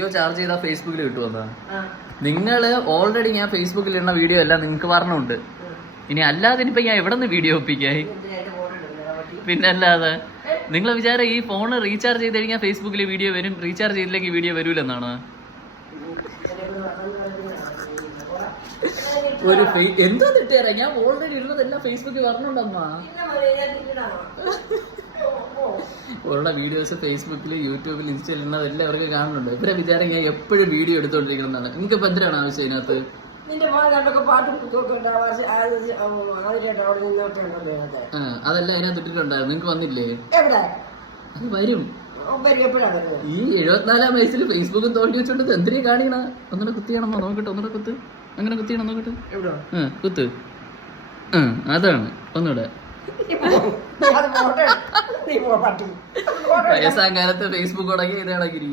Video charge ചെയ്താൽ ഫേസ്ബുക്കിൽ കിട്ടുമെന്നാ? നിങ്ങൾ ഓൾറെഡി ഞാൻ ഫേസ്ബുക്കിൽ ഇടുന്ന വീഡിയോ എല്ലാം നിങ്ങൾക്ക് പറഞ്ഞുണ്ട്. ഇനി അല്ലാതെ ഇനിയിപ്പോ ഞാൻ എവിടെ നിന്ന് വീഡിയോ ഒപ്പിക്കായി? പിന്നെ അല്ലാതെ നിങ്ങൾ വിചാരം ഈ ഫോൺ റീചാർജ് ചെയ്ത് കഴിഞ്ഞാൽ ഫേസ്ബുക്കിൽ വീഡിയോ വരും, റീചാർജ് ചെയ്തില്ലെങ്കിൽ വീഡിയോ വരൂലെന്നാണ്? ഒരു എന്തോ തെറ്റേറാ, ഞാൻ ഓൾറെഡി ഇടുന്നതെല്ലാം ഫേസ്ബുക്കിൽ പറഞ്ഞുണ്ടമ്മാ. ഉള്ള വീഡിയോസ് ഫേസ്ബുക്കിൽ, യൂട്യൂബിൽ, ഇൻസ്റ്റയിൽ ഇടുന്നതെല്ലാം അവർക്ക് കാണുന്നുണ്ട്. ഇവരെ വിചാരം ഞാൻ എപ്പോഴും വീഡിയോ എടുത്തോണ്ടിരിക്കുന്നതാണ്. നിങ്ങൾക്ക് ഇപ്പൊ എന്തിനാണ് ആവശ്യം ഇതിനകത്ത്? അതെല്ലാം അതിനകത്ത് ഇട്ടിട്ടുണ്ടായിരുന്നു. നിങ്ങൾക്ക് വന്നില്ലേ? അത് വരും. ഈ 74-ാം വയസ്സിൽ ഫേസ്ബുക്കും തോണ്ടി വെച്ചോണ്ട് എന്തിനാ കാണിക്കണ? ഒന്നുകൂടെ കുത്തിയാണെന്നോ നോക്കട്ടെ, ഒന്നുകൂടെ കുത്ത്. അങ്ങനെ കുത്തിയാണോ നോക്കട്ടെ, കുത്ത്. അതാണ് ഒന്നുകൂടെ. വയസ്സാം കാലത്ത് ഫേസ്ബുക്ക് തുടങ്ങി ഇതാണെങ്കിൽ